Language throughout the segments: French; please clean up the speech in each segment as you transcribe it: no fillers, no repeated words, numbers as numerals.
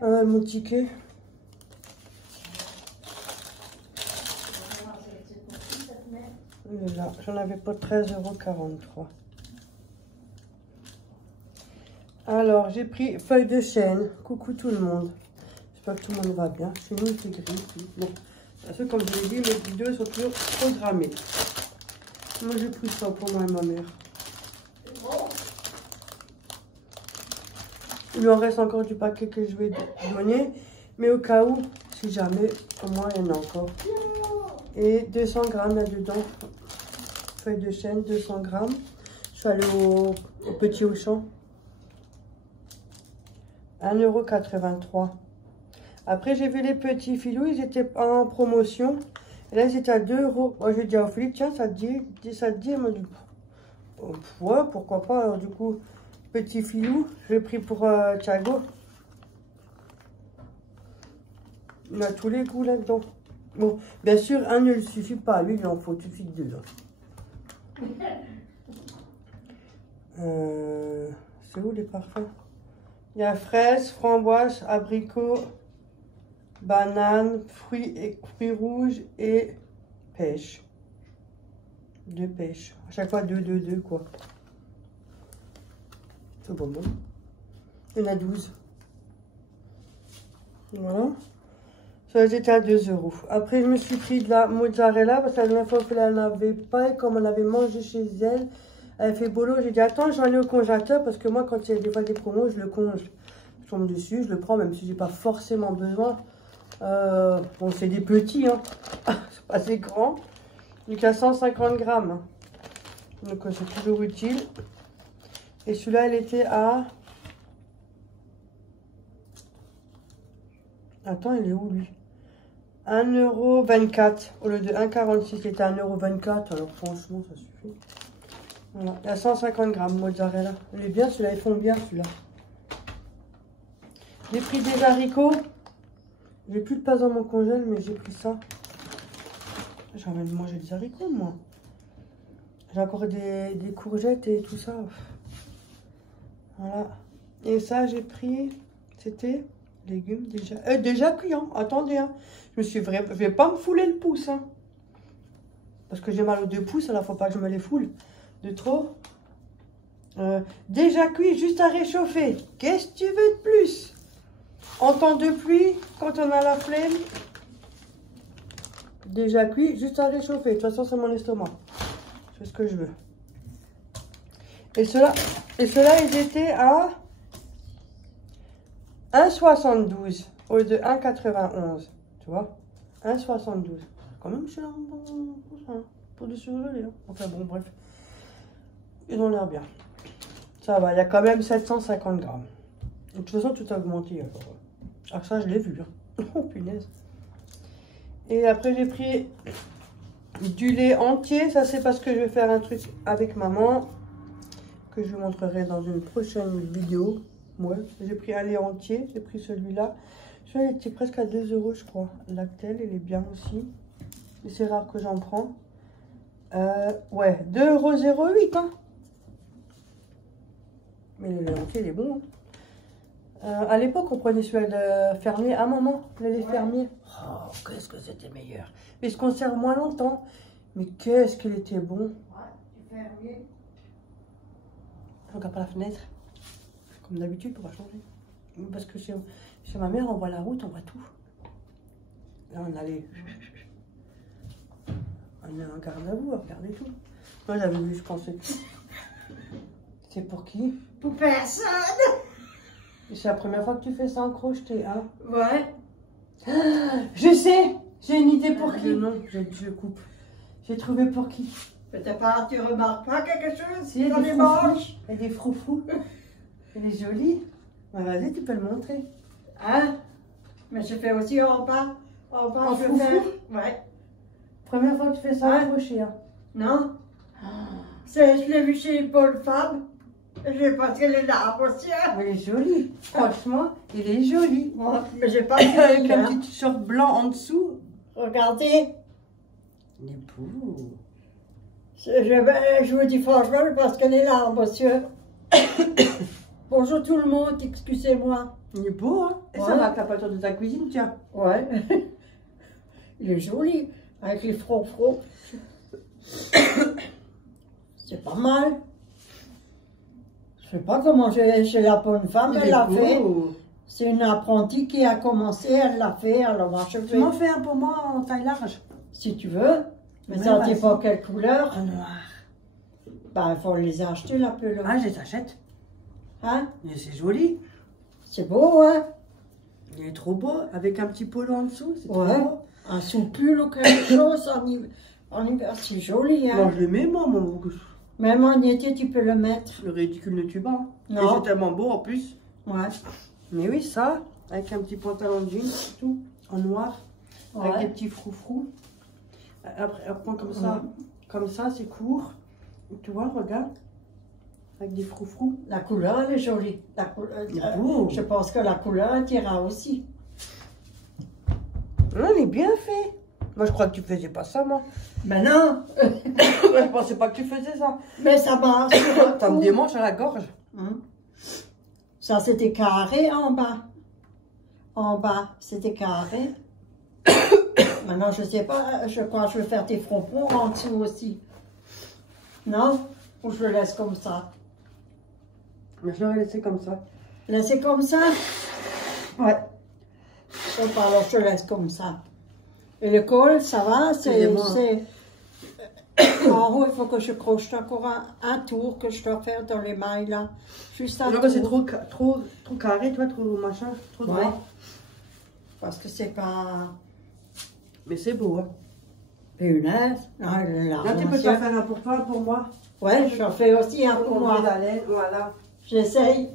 Mon ticket. Là, j'en avais pas 13,43 €. Alors, j'ai pris feuille de chêne. Coucou tout le monde. J'espère que tout le monde va bien. Chez nous, c'est gris. Bon, parce que comme je l'ai dit, mes vidéos sont toujours programmées. Moi, j'ai pris ça pour moi et ma mère. Il lui en reste encore du paquet que je vais donner. Mais au cas où, si jamais, au moins, il y en a encore. Et 200 grammes là-dedans. Feuille de chêne, 200 grammes. Je suis allée au Petit Auchan. 1,83 €. Après, j'ai vu les petits filous, ils étaient en promotion. Et là, ils étaient à 2 €. Moi, j'ai dit à Philippe, tiens, ça te dit, il m'a dit, ouais, pourquoi pas. Alors, du coup, petit filou, je l'ai pris pour Thiago. Il a tous les goûts là-dedans. Bon, bien sûr, un ne suffit pas. Lui, il en faut tout de suite 2. C'est où les parfums? Il y a fraise, framboise, abricot, banane, fruits rouges et pêche. 2 pêches. À chaque fois 2, quoi. C'est bon. Il y en a 12. Voilà. Ça était à 2 €. Après, je me suis pris de la mozzarella parce que la dernière fois qu'elle n'en avait pas et comme on avait mangé chez elle, elle fait bolo. J'ai dit, attends, j'en ai au congélateur parce que moi, quand il y a des fois des promos, je le conge. Je tombe dessus, je le prends même si j'ai pas forcément besoin. Bon, c'est des petits, hein. C'est pas assez grand. Donc, à 150 grammes. Donc, c'est toujours utile. Et celui-là, elle était à... Attends, il est où, lui? 1,24 € au lieu de 1,46 €. Il était à 1,24 €. Alors, franchement, ça suffit. Voilà. Il y a 150 grammes, mozzarella. Il est bien, celui-là. Ils font bien, celui-là. J'ai pris des haricots. J'ai plus de place dans mon congèle, mais j'ai pris ça. J'ai envie de manger des haricots, moi. J'ai encore des courgettes et tout ça. Voilà. Et ça, j'ai pris... C'était légumes déjà cuits, hein. Attendez, hein. Je vais pas me fouler le pouce, hein. Parce que j'ai mal aux 2 pouces, alors faut pas que je me les foule de trop. Déjà cuit, juste à réchauffer. Qu'est-ce que tu veux de plus? En temps de pluie, quand on a la flemme. Déjà cuit, juste à réchauffer. De toute façon, c'est mon estomac. Je fais ce que je veux. Et ceux-là, ils étaient à 1,72 € au lieu de 1,91 €. Tu vois? 1,72 €. Quand même cher pour du surgelé. Hein. Enfin bon, bref. Ils ont l'air bien. Ça va, il y a quand même 750 grammes. De toute façon, tout a augmenté. Alors ça, je l'ai vu. Hein. Oh, punaise. Et après, j'ai pris du lait entier. Ça, c'est parce que je vais faire un truc avec maman. Que je vous montrerai dans une prochaine vidéo. Ouais, j'ai pris un lait entier. J'ai pris celui-là. Celui-là, il était presque à 2 €, je crois. Lactel, il est bien aussi. Et c'est rare que j'en prends. Ouais, 2,08 €. Hein. Mais le lait entier, il est bon. Hein. À l'époque, on prenait celui-là de fermier à maman, le lait fermier. Oh, qu'est-ce que c'était meilleur. Mais il se conserve moins longtemps. Mais qu'est-ce qu'il était bon. Ouais, du fermier. Je regarde par la fenêtre. Comme d'habitude, on va changer. Parce que chez ma mère, on voit la route, on voit tout. Là, on allait... On est en garde à vous, à regarder tout. Moi, j'avais vu, je pensais. C'est pour qui? Pour personne. C'est la première fois que tu fais ça en crocheté, hein? Ouais. Ah, je sais. J'ai une idée pour qui. Non, je coupe. J'ai trouvé pour qui. Peut-être pas, tu remarques pas quelque chose Si, dans les manches? Il y a des froufrous. Elle est jolie. Ouais, vas-y, tu peux le montrer. Hein? Mais je fais aussi en bas. En bas, En je froufrou? fais. Ouais. Première fois que tu fais ça en crochet, hein? Non. Je l'ai vu chez Paul Fab. J'ai pas tiré les larmes aussi. Hein. Elle est jolie. Franchement, il est joli. Ouais, mais j'ai pas Avec tiré. un petit short blanc en dessous. Regardez. Il est beau. Je vous dis franchement, je pense que les larmes, monsieur. Bonjour tout le monde, excusez-moi. Il est beau, hein? Et ça Ouais. va avec la peinture de ta cuisine, tiens. Ouais. Il est joli, avec les frocs. C'est pas mal. Je sais pas comment j'ai la bonne femme, Il elle est l'a beau. fait. C'est une apprentie qui a commencé, elle l'a fait, alors moi je Tu fais. m'en fais un pour moi en taille large? Si tu veux. Mais Ouais, ça vas-y. dépend quelle couleur. En noir. Ben, il faut les acheter la pelote. Ah, je les achète. Hein? Mais c'est joli. C'est beau, hein? Il est trop beau, avec un petit polo en dessous. C'est trop Ouais. beau. Un sous-pull ou quelque chose en hiver, c'est joli, hein? Moi, je le mets, moi, mon... Même en été, tu peux le mettre. Le ridicule ne tue pas. Non. Et c'est tellement beau en plus. Ouais. Mais oui, ça, avec un petit pantalon de jeans, tout, en noir, avec des Ouais. petits froufrous. Après, comme ça, c'est court. Tu vois, regarde. Avec des froufrous. La couleur, elle est jolie. Il est beau. Je pense que la couleur, elle t'ira aussi. Non, il est bien fait. Moi, je crois que tu faisais pas ça, moi. Mais non! Je pensais pas que tu faisais ça. Mais ça marche. T'as des manches à la gorge. Hein? Ça, c'était carré en bas. En bas, c'était carré. Maintenant, je sais pas, je crois que je vais faire des frontons en dessous aussi. Non? Ou je le laisse comme ça? Mais je l'aurais laissé comme ça. Laisser comme ça? Ouais. Donc, alors, je laisse comme ça. Et le col, ça va? C'est... En haut, il faut que je croche encore un tour que je dois faire dans les mailles, là. Juste un Non, tour. mais c'est trop carré, toi, trop machin, trop droit. Ouais. Parce que c'est pas... Mais c'est beau, hein. Punaise. Ah, Là, tu peux t'en faire un pour toi, un pour moi. Ouais, j'en fais aussi un pour On moi. met la laine, voilà. J'essaye.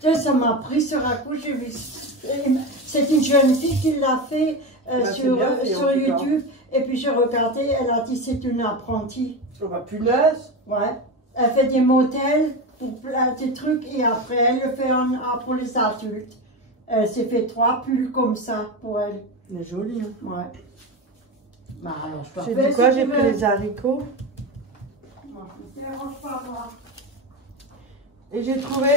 Tu sais, ça m'a pris sur un coup, j'ai vu. C'est une jeune fille qui l'a fait Bah, c'est sur, bien fait, en sur tout cas. YouTube. Et puis j'ai regardé, elle a dit c'est une apprentie. On va punaise. Ouais. Elle fait des modèles pour plein de trucs et après elle le fait pour les adultes. Elle s'est fait 3 pulls comme ça pour elle. Il est joli, hein. Ouais. Bah alors je dois J'ai faire dit quoi? si J'ai tu pris veux. les haricots. Moi, je ne dérange pas, moi. Et j'ai trouvé...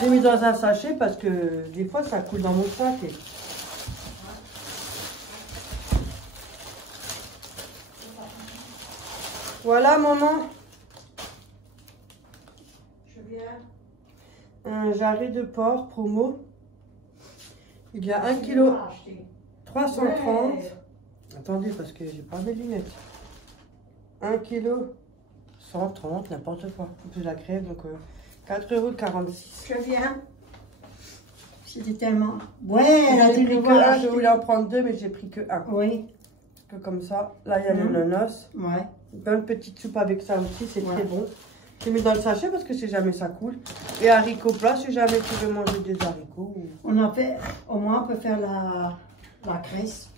J'ai mis dans un sachet parce que des fois, ça coule dans mon sac. Et... Voilà, maman. Je viens. Un jarret de porc promo. Il y a 1 kg 330. Ouais. Attendez, parce que j'ai pas mes lunettes. 1 kg 130, n'importe quoi. En plus la crève, donc 4,46 €. Je viens. C'était tellement. Ouais, elle a J'ai dit pris que que 1, je voulais en prendre 2, mais j'ai pris que 1. Oui. Que comme ça. Là, il y a le nonos. Ouais. Une petite soupe avec ça aussi, c'est Ouais. très bon. J'ai mis dans le sachet parce que si jamais ça coule. Et haricots plats, si jamais tu veux manger des haricots. On a fait. Au moins, on peut faire la graisse.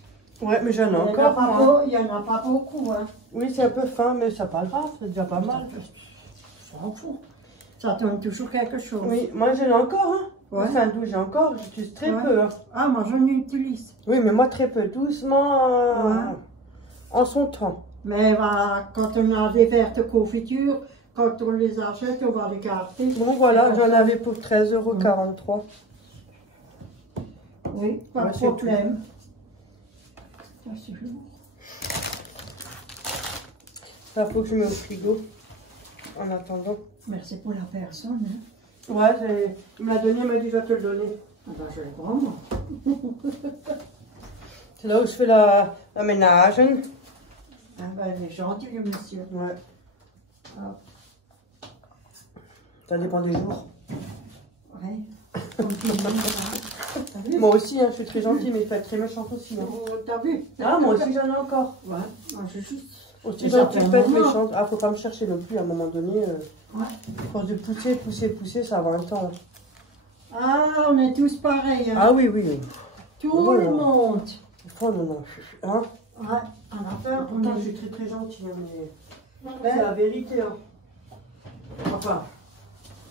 Ouais, mais j'en ai Il y en a encore. pas moi. beau- il y en a pas beaucoup, hein. Oui, c'est un peu fin, mais c'est pas grave, c'est déjà pas mal. Ça s'en fout. Ça donne toujours quelque chose. Oui, moi j'en ai encore, hein. Ouais. Enfin, d'où j'ai encore, j'utilise très Ouais. peu. Hein. Ah, moi, j'en utilise. Oui, mais moi très peu, doucement, Ouais. en son temps. Mais quand on a des verres de confiture, quand on les achète, on va les garder. Bon, voilà, j'en avais pour 13,43 €. Oui, pas Ouais, de c'est problème. Ça, c'est lourd. Ça, faut que je mette au frigo en attendant. Merci pour la personne. Hein. Ouais, il me l'a donné, il m'a dit je vais te le donner. Ah ben, je le prends, moi. C'est là où je fais la ménage. Ah ben, il est gentil, le monsieur. Ouais, Ah, ça dépend des jours. ouais. Comme tu dis, hein. T'as vu? Moi aussi, hein, je suis très gentille, mais il faut être très méchant aussi. Hein. Oh, t'as vu? Ah, moi aussi j'en ai encore. Ouais, moi je juste. Aussi Mais ça gentil, fait un pas être moment. méchante. Ah, faut pas me chercher non plus à un moment donné. Ouais. À force de pousser, ça va un temps. Ah, on est tous pareils. Hein. Ah oui, oui, oui. Tout Oh, le non. monde. Oh non, non. Hein? Ouais, on a peur. On Pourtant, je est... suis très très gentille, hein, mais Ouais. c'est la vérité. Hein. Enfin,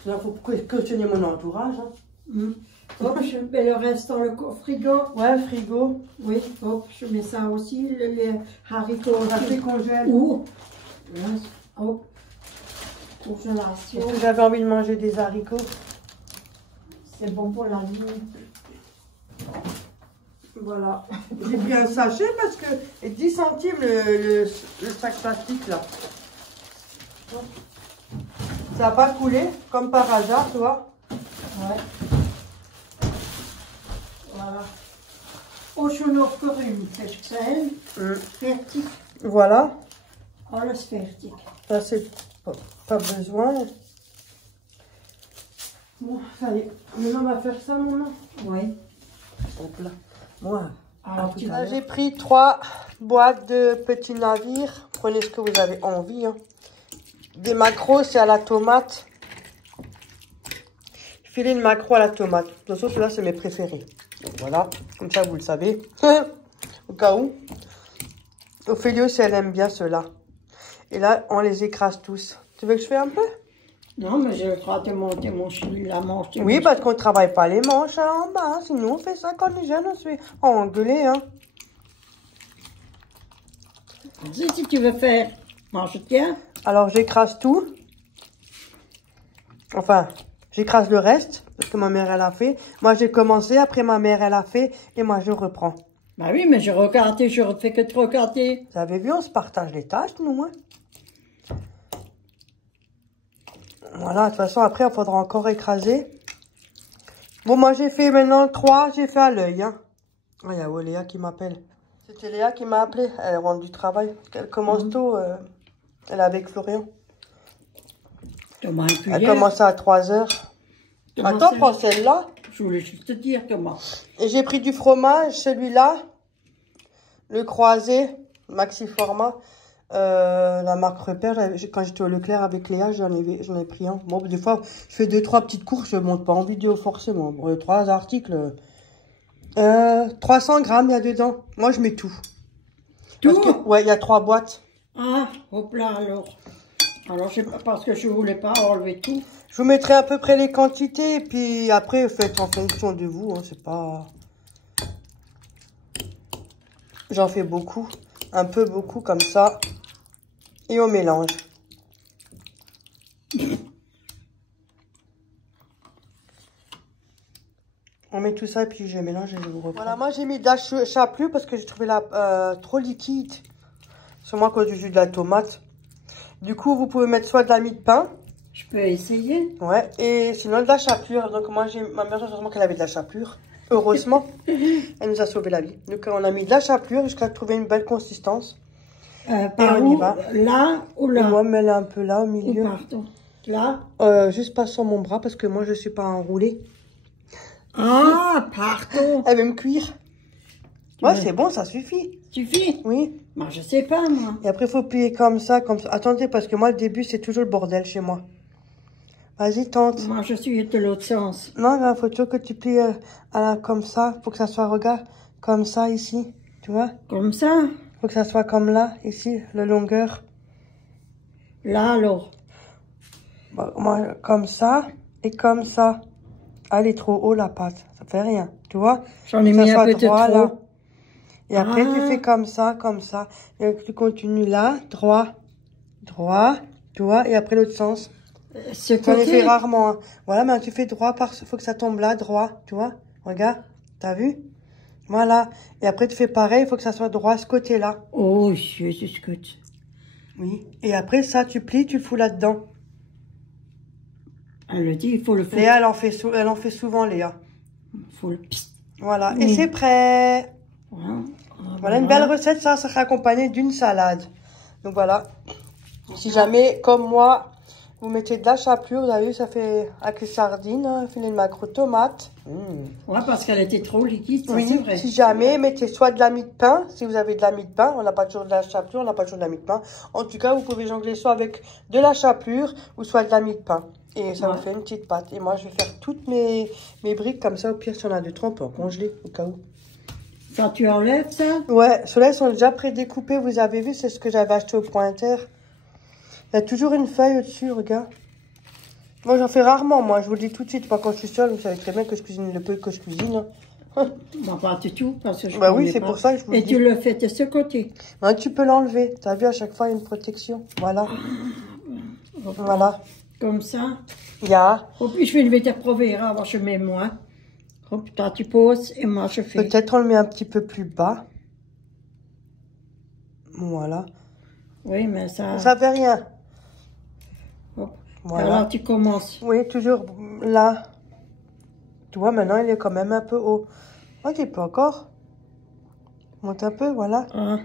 il faut questionner mon entourage. Hein. Hop, je mets le reste dans le frigo. Ouais, frigo. Oui, hop, je mets ça aussi, les haricots. Ça fait congèle. Ouh. Yes. Hop. Congélation. Parce que j'avais envie de manger des haricots. C'est bon pour la nuit. Voilà. J'ai pris un sachet parce que et 10 centimes le sac plastique là. Ça n'a pas coulé, comme par hasard, tu vois. Ouais. Voilà. Oceanophorum, c'est fertig. Voilà. Alles fertig. Ça, c'est pas besoin. Bon, ça y est. Maintenant, on va faire ça, maman. Oui. Hop là. Moi. Alors, tu vas... J'ai pris 3 boîtes de petits navires. Prenez ce que vous avez envie. Hein. Des maquereaux, c'est à la tomate. Filet de maquereau à la tomate. De toute façon, ceux-là, c'est mes préférés. Donc, voilà, comme ça, vous le savez. Au cas où. Ophélie aussi, elle aime bien ceux-là. Et là, on les écrase tous. Tu veux que je fasse un peu? Non, mais je crois te monter la manche. Oui, parce qu'on ne travaille pas les manches hein, en bas. Hein. Sinon, on fait ça quand on est jeune, on se fait engueuler. Hein. Si tu veux faire, moi je tiens. Alors, j'écrase tout. Enfin, j'écrase le reste, parce que ma mère, elle a fait. Moi, j'ai commencé, après ma mère, elle a fait, et moi, je reprends. Bah oui, mais j'ai regardé, je ne fais que te regarder. Vous avez vu, on se partage les tâches, nous. Hein. Voilà, de toute façon, après, il faudra encore écraser. Bon, moi, j'ai fait maintenant 3, j'ai fait à l'œil. Hein. Oh, il y a Léa qui m'appelle. C'était Léa qui m'a appelé. Elle rentre du travail. Elle commence tôt. Elle est avec Florian. Elle commence à 3 heures. Attends, prends celle-là. Je voulais juste te dire comment. Et j'ai pris du fromage, celui-là. Le croisé, maxi format. La marque Repère, quand j'étais au Leclerc avec Léa, j'en ai pris un. Bon, des fois, je fais 2-3 petites courses, je ne monte pas en vidéo forcément. Bon, 3 articles. 300 grammes, il y a dedans. Moi, je mets tout. Tout? Ouais, il y a 3 boîtes. Ah, hop là, alors. Alors, c'est pas parce que je voulais pas enlever tout. Je vous mettrai à peu près les quantités, et puis après, faites en fonction de vous. Hein, c'est pas... J'en fais beaucoup. Un peu beaucoup, comme ça. Et on mélange. On met tout ça et puis je mélange et je vous reprends. Voilà, moi j'ai mis de la chapelure parce que j'ai trouvé la trop liquide. Sûrement à cause du jus de la tomate. Du coup, vous pouvez mettre soit de la mie de pain. Je peux essayer. Ouais, et sinon de la chapelure. Donc moi, j'ai ma mère, heureusement qu'elle avait de la chapelure. Heureusement, elle nous a sauvé la vie. Donc on a mis de la chapelure jusqu'à trouver une belle consistance. Et on y va. Là ou là? Et moi, mais elle est un peu là au milieu. Ou pardon. Là? Juste pas sur mon bras parce que moi, je suis pas enroulée. Ah, pardon. Elle veut me cuire. Ouais, c'est bon, ça suffit. Suffit? Oui. Moi, je sais pas, moi. Et après, il faut plier comme ça, comme ça. Attendez, parce que moi, le début, c'est toujours le bordel chez moi. Vas-y, tente. Moi, je suis de l'autre sens. Non, il faut toujours que tu plies comme ça. Faut que ça soit, regarde, comme ça, ici. Tu vois? Comme ça? Faut que ça soit comme là, ici, la longueur. Là, alors? Bon, moi, comme ça et comme ça. Elle est trop haut, la pâte. Ça fait rien, tu vois? J'en ai mis un peu de trop. Là. Et après, tu fais comme ça, comme ça. Et tu continues là, droit, droit, tu vois? Et après, l'autre sens. Ce J'en ai côté? fait rarement. Hein. Voilà, mais tu fais droit, faut que ça tombe là, droit, tu vois? Regarde, t'as vu? Voilà. Et après, tu fais pareil, il faut que ça soit droit, ce côté-là. Oh, Jésus, que tu... Oui. Et après, ça, tu plies, tu le fous là-dedans. Elle le dit, il faut le faire. Léa, elle en fait souvent, Léa. Il faut le... Psst. Voilà. Oui. Et c'est prêt. Voilà une belle recette, ça sera accompagné d'une salade. Donc voilà. Si jamais, comme moi, vous mettez de la chapelure, vous avez vu, ça fait avec les sardines, un filet de maquereau, tomate. Ouais, parce qu'elle était trop liquide, ça, oui, c'est vrai. Si jamais, mettez soit de la mie de pain, si vous avez de la mie de pain, on n'a pas toujours de la chapelure, on n'a pas toujours de la mie de pain. En tout cas, vous pouvez jongler soit avec de la chapelure ou soit de la mie de pain. Et ça vous fait une petite pâte. Et moi, je vais faire toutes mes briques comme ça. Au pire, si on a du trompe, on peut en congeler au cas où. Ça, tu enlèves ça? Ouais, ceux-là, ils sont déjà prédécoupés. Vous avez vu, c'est ce que j'avais acheté au Pointer. Il y a toujours une feuille au-dessus, regarde. Moi, j'en fais rarement, moi. Je vous le dis tout de suite. Pas quand je suis seule, vous savez très bien que je cuisine le peu que je cuisine. Non, pas du tout, parce que je bah oui, c'est pour ça que je vous le dis. Et tu le fais de ce côté? Non, tu peux l'enlever. Tu as vu, à chaque fois, il y a une protection. Voilà. Voilà. Comme ça. Ja. Hop, ich will wieder probieren, was je mets moi. Hop, toi tu poses et moi je fais. Peut-être on le met un petit peu plus bas. Voilà. Oui, mais ça... Ça fait rien. Hop. Voilà. Alors tu commences. Oui, toujours là. Tu vois, maintenant il est quand même un peu haut. Ok, il peut encore. Monte un peu, voilà. Ah,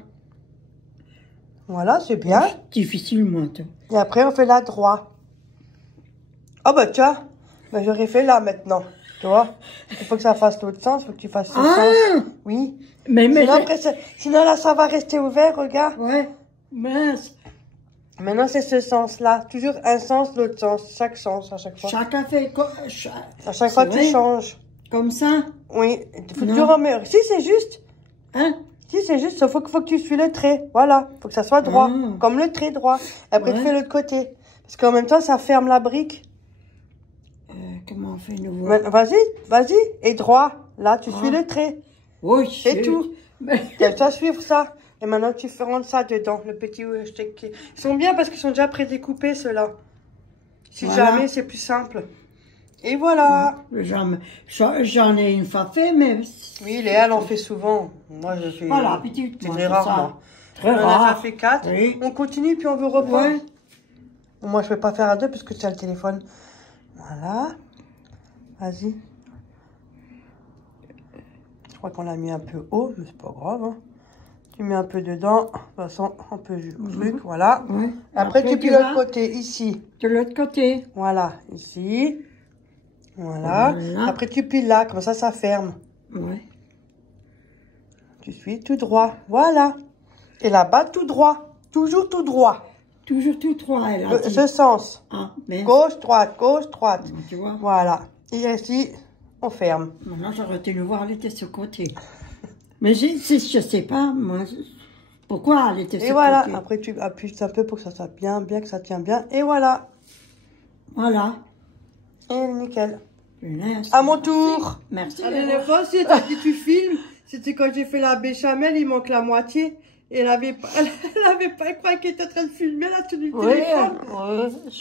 Voilà, c'est bien. difficilement, toi. Et après, on fait la droite. Oh bah tiens, bah, j'aurais fait là maintenant. Tu vois, il faut que ça fasse l'autre sens, il faut que tu fasses ce sens. Oui. Mais Sinon, après, sinon là, ça va rester ouvert, regarde. Ouais, mince. Maintenant, c'est ce sens-là. Toujours un sens, l'autre sens. Chaque sens, à chaque fois. Chacun fait À chaque fois, tu changes. comme ça. Oui. Il faut Non. toujours en mettre. Si, c'est juste. Hein? Si, c'est juste. Sauf faut que tu suis le trait. Voilà. Faut que ça soit droit. Ah. Comme le trait droit. Après, tu Ouais. fais l'autre côté. Parce qu'en même temps, ça ferme la brique. Comment on fait nouveau? Vas-y, vas-y. Et droit. Là, tu suis le trait. Oui, C'est tout. Mais... T'as suivre ça. Et maintenant, tu fais rentrer ça dedans. Le petit steak. Ils sont bien parce qu'ils sont déjà prédécoupés, ceux-là. Si Voilà. jamais, c'est plus simple. Et voilà. J'en ai une fois fait, mais... Oui, Léa, elle en fait souvent. Moi, je fais... Voilà, petite. C'est très rarement. Très On en a rare. déjà fait 4. Oui. On continue, puis on veut reprendre. Ouais. Bon, moi, je ne vais pas faire à 2 parce que tu as le téléphone. Voilà. Vas-y. Je crois qu'on l'a mis un peu haut, mais c'est pas grave. Hein. Tu mets un peu dedans. De toute façon, un peu truc, voilà. Ouais. Après, tu plies vas l'autre côté, ici. de l'autre côté. Voilà, ici. Voilà. Voilà. Après, tu plies là, comme ça ferme. Ouais. Tu suis tout droit. Voilà. Et là-bas, tout droit. Toujours tout droit. Toujours tout droit, elle a dit. Ce sens. Ah, mais... Gauche, droite, gauche, droite. Tu vois. Voilà. Et ici, on ferme. Maintenant, j'aurais été le voir, elle était sur le côté. Mais je sais pas, moi, pourquoi elle était sur Et le voilà. côté. Après, tu appuies un peu pour que ça soit bien, que ça tient bien. Et voilà. Voilà. Et nickel. Punaise. À mon tour. Merci. La dernière fois, si t'as dit tu filmes, c'était quand j'ai fait la béchamel, il manque la moitié. Et elle avait pas, elle croyait qu'elle était en train de filmer la tenue de Oui, téléphone. oui.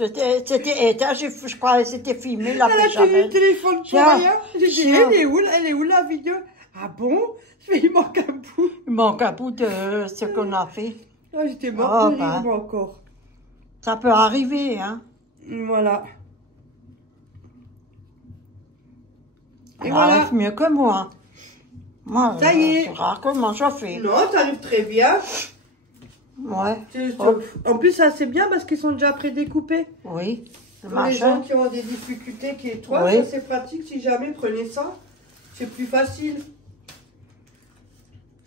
C'était éteint, je croyais que c'était filmé, la Elle a tenu le béchamel. téléphone pour Tiens, rien. J'ai dit, tiens. elle est où la vidéo? Ah bon? Je fais, il manque un bout. Il manque un bout de ce qu'on a fait. Ah, j'étais morte Oh, de rire, bah. moi, encore. Ça peut arriver, hein. Voilà. Et Elle voilà. arrive mieux que moi. Moi, Ça y est. c'est rare comment je fais. Non, t'arrives très bien. Ouais. Hop. En plus, ça c'est bien parce qu'ils sont déjà prédécoupés. Oui. Le Pour les gens machin. qui ont des difficultés qui est toi, Oui. ça c'est pratique. Si jamais prenez ça, c'est plus facile.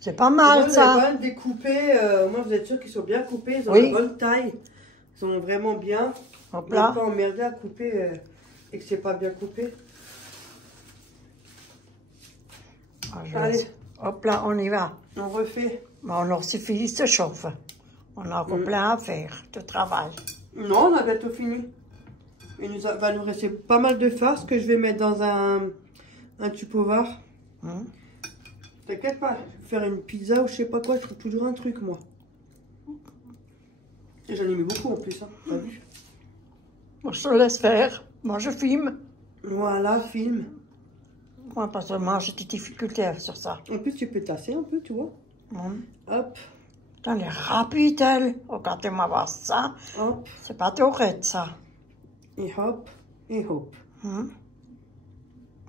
C'est pas mal, Vous ça. avez bien découpé. Moi, vous êtes sûr qu'ils sont bien coupés. Ils ont Oui. la bonne taille. Ils sont vraiment bien. Hop On là. n'est pas emmerdé à couper et que c'est pas bien coupé. Ah, Allez. Hop là, on y va. On refait. Bon, alors, c'est fini, se chauffe. On a encore plein à faire, de travail. Non, on a bientôt fini. Il va nous rester pas mal de farce que je vais mettre dans un tupperware. Hum. T'inquiète pas, je vais faire une pizza ou je sais pas quoi, je trouve toujours un truc moi. Et j'en ai mis beaucoup en plus, hein. T'as vu? Moi, je te laisse faire. Moi, je filme. Voilà, film. Moi, parce que moi, j'ai des difficultés sur ça. En plus, tu peux tasser un peu, tu vois. Hop, Elle est rapide, elle. Regardez-moi voir ça. hop, C'est pas tout raide, ça. et hop, et hop.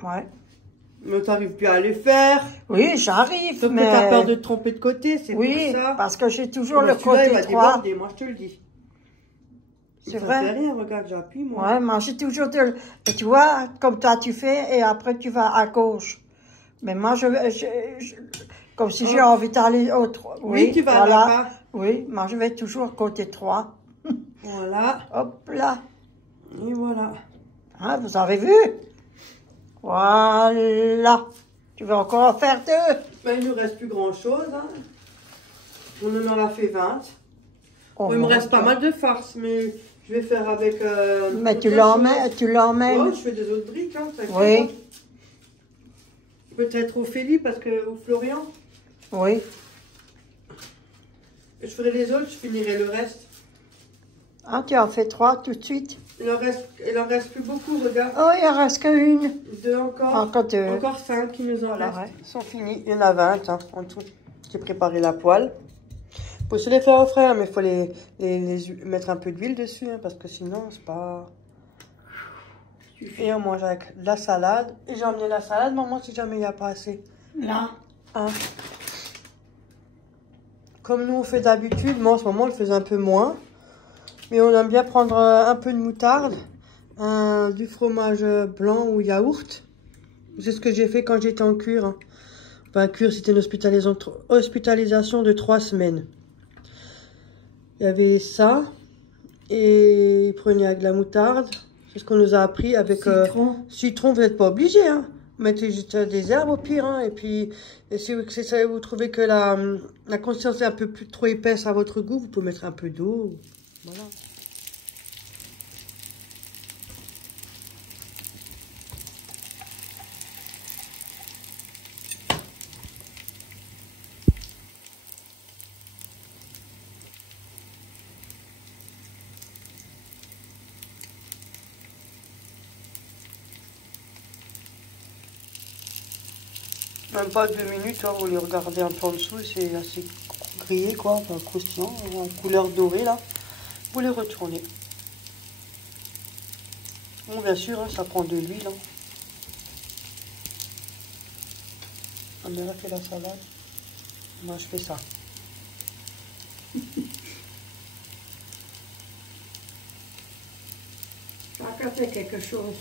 Ouais. Mais t'arrives bien à les faire. Oui, j'arrive, Sauf mais... que t'as peur de te tromper de côté, c'est Oui, pour ça. parce que j'ai toujours Moi, le celui-là, il côté va droit. déborder, moi je te le dis. C'est Ça vrai. fait rien, regarde, j'appuie moi. Ouais, moi, j'ai toujours... Et tu vois, comme toi, tu fais, et après, tu vas à gauche. Mais moi, comme si j'ai envie d'aller au 3. Oui, tu vas là-bas. Oui, moi, je vais toujours côté 3. Voilà, Hop là. et voilà. Hein, vous avez vu? Voilà. Tu veux encore en faire 2? Ben, il nous reste plus grand chose, hein. On en aura fait 20. Oh, Bon, il me mon reste pas Dieu. mal de farce, mais je vais faire avec... Mais tu autre l'emmènes, chose. tu l'emmènes. Ouais, je fais des autres briques, hein, t'inquiète Oui. pas. Peut-être Ophélie, parce que, ou Florian. Oui. Je ferai les autres, je finirai le reste. Ah, tu en fais 3 tout de suite? Il en reste plus beaucoup, regarde. Oh, il en reste qu'une. 2 encore. Encore 2. Encore 5 qui nous en Voilà, restent. ouais. Ils sont finis. Il y en a 20 hein, en tout. J'ai préparé la poêle. Il faut se les faire au frais, hein, mais il faut les mettre un peu d'huile dessus, hein, parce que sinon, c'est pas... Et on mange avec de la salade. Et j'ai emmené la salade, maman, si jamais il n'y a pas assez. Là. Hein. Comme nous, on fait d'habitude, moi, en ce moment, on le faisait un peu moins. Mais on aime bien prendre un peu de moutarde, du fromage blanc ou yaourt. C'est ce que j'ai fait quand j'étais en cure. Hein. Enfin, cure, c'était une hospitalisation de 3 semaines. Il y avait ça. Et il prenait avec de la moutarde. C'est ce qu'on nous a appris avec citron. Vous n'êtes pas obligé. Hein. Mettez juste des herbes au pire. Hein. Et puis, si vous trouvez que la consistance est un peu plus trop épaisse à votre goût, vous pouvez mettre un peu d'eau. Voilà. Même pas 2 minutes, hein, vous les regardez un peu en dessous, c'est assez grillé, quoi, enfin, croustillant, en couleur dorée, là. Vous les retournez. Bon, bien sûr, hein, ça prend de l'huile. Hein. On a fait la salade. Moi, je fais ça. Chacun fait quelque chose.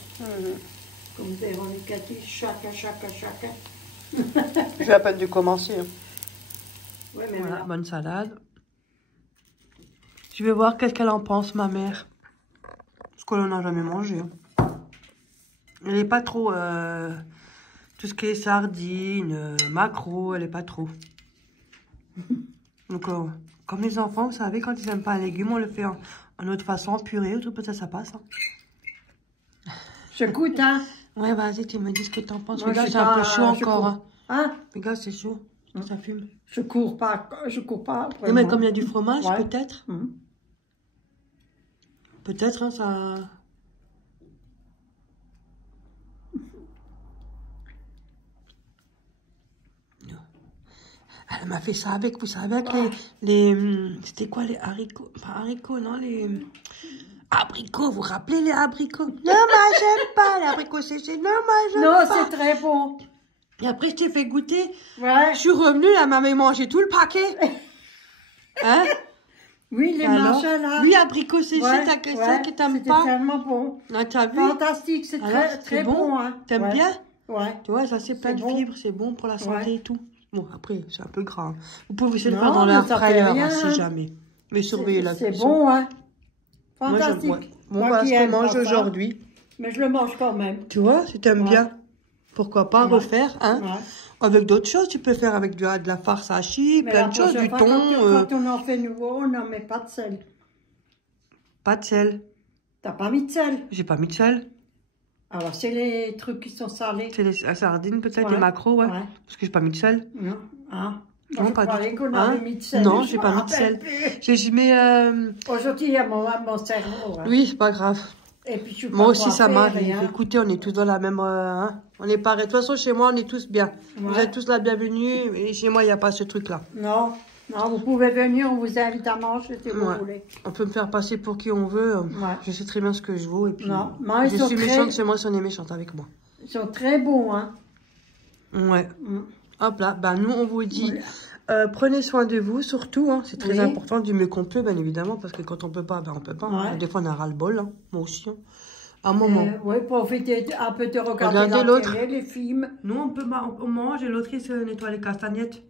Comme Véronique a dit, chacun. J'ai à peine dû commencer. Hein. Ouais, mais Voilà, bonne salade. Je vais voir qu'est-ce qu'elle en pense, ma mère. Parce qu'on n'en a jamais mangé. Hein. Elle n'est pas trop... tout ce qui est sardines, maquereau, elle n'est pas trop. Donc, comme les enfants, vous savez, quand ils n'aiment pas un légume, on le fait en autre façon, purée ou tout, peut-être ça passe. Hein. Je goûte, hein. Ouais, vas-y, tu me dis ce que t'en penses. Moi, Regarde, je c'est un peu sais chaud pas, encore. Hein. Hein? Regarde, c'est chaud. Ça fume. Je cours pas après. Et mais moi. comme il y a du fromage, Ouais. peut-être. Peut-être, hein, ça... Elle m'a fait ça avec, vous savez, avec les c'était quoi, les haricots? Pas haricots, non, les... Abricots, vous vous rappelez les abricots? Non, moi, j'aime pas les abricots séchés. Non, moi, j'aime Non, pas. c'est très bon. Et après, je t'ai fait goûter. Ouais. Je suis revenue, elle m'avait mangé tout le paquet. Hein? Oui, les Alors, machins là. lui, abricot séché, Ouais, t'as que ça que t'aimes c'était pas? tellement bon. Ah, t'as vu? Fantastique, c'est Alors, très bon. Hein. T'aimes Ouais. bien? Ouais. Tu vois, ça, c'est plein de bon. fibres, c'est bon pour la santé Ouais. et tout. Bon, après, c'est un peu gras. Hein. Vous pouvez aussi le Non, faire dans mais l'air ça fait fryer, rien. hein, si jamais. Mais surveillez la C'est cuisson. bon, hein. Moi, j'aime Fantastique. bien. Bon, Moi voilà qui ce qu'on aime mange pas ça, aujourd'hui. mais je le mange quand même. Tu vois, si t'aimes Ouais. bien, pourquoi pas Ouais. refaire, hein. Ouais. Avec d'autres choses, tu peux faire avec de la farce hachis, Mais plein la de choses, prochaine du fois, thon, quand on en fait nouveau, on n'en met pas de sel. pas de sel. T'as pas mis de sel. J'ai pas mis de sel. Alors, c'est les trucs qui sont salés. C'est les sardines, peut-être, Ouais. les maquereaux, ouais. Ouais. Parce que j'ai pas mis de sel. Non. Ah. Non, Moi, je pas du croyais tout. qu'on Hein? avait mis de sel. Non, je j'ai me pas mis de rappelle sel. plus. Je mets... Aujourd'hui, il y a mon cerveau. Hein. Oui, c'est pas grave. Et puis, je suis Moi pas aussi, ça coiffée, m'arrive. rien. Écoutez, on est tous dans la même... hein. On est pareil. De toute façon, chez moi, on est tous bien. Vous Ouais. êtes tous la bienvenue. Et chez moi, il n'y a pas ce truc-là. Non. Non, vous pouvez venir, on vous invite à manger si vous Ouais. voulez. On peut me faire passer pour qui on veut. Ouais. Je sais très bien ce que je vaux. Et puis, Non. Moi, je ils sont suis très- méchante, c'est moi si on est méchante avec moi. Ils sont très bons, hein. Ouais. Mm. Hop là. Ben, nous, on vous dit... Ouais. Prenez soin de vous, surtout. Hein. C'est très Oui. important du mieux qu'on peut, bien évidemment. Parce que quand on peut pas, ben, on peut pas. Hein. Ouais. Des fois, on a ras-le-bol. Hein. Moi aussi. Hein. À un moment. Oui, profitez un peu de regarder Regardez la l'autre. télé, les films. Nous, on mange et l'autre, il se nettoie les castagnettes.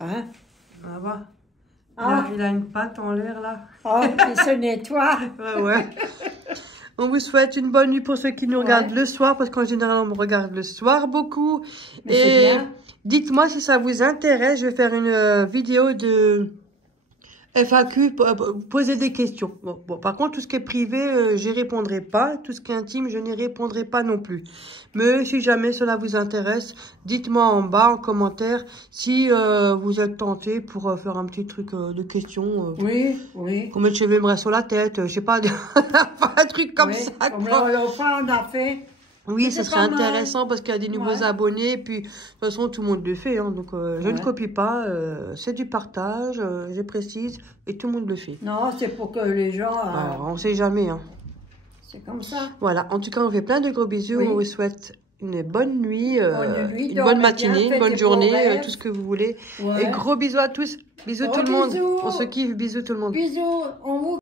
Hein? On va voir. Ah. Il a une patte en l'air, là. Oh, il se nettoie. Ouais, ouais. On vous souhaite une bonne nuit pour ceux qui nous regardent Ouais. le soir, parce qu'en général, on me regarde le soir beaucoup. Mais c'est Et bien. dites-moi si ça vous intéresse, je vais faire une vidéo de FAQ, poser des questions. Bon, par contre, tout ce qui est privé, j'y répondrai pas. Tout ce qui est intime, je n'y répondrai pas non plus. Mais si jamais cela vous intéresse, dites-moi en bas, en commentaire, si vous êtes tenté pour faire un petit truc de questions. Oui, oui. Qu'on mette cheveux bras sur la tête, je sais pas, un truc comme ça. Comme Quoi. on a fait. Oui, ce serait pas mal. intéressant parce qu'il y a des nouveaux abonnés. Puis, de toute façon, tout le monde le fait. Hein, donc, je ne copie pas. C'est du partage, je précise. Et tout le monde le fait. Non, c'est pour que les gens... Alors, on sait jamais. Hein. C'est comme ça. Voilà. En tout cas, on fait plein de gros bisous. Oui. On vous souhaite une bonne nuit, une dormez bonne bien, matinée, faites une bonne des journée, beaux rêves. tout ce que vous voulez. Ouais. Et gros bisous à tous. Bisous Gros tout le monde. bisous. On se kiffe. Bisous tout le monde. Bisous, on vous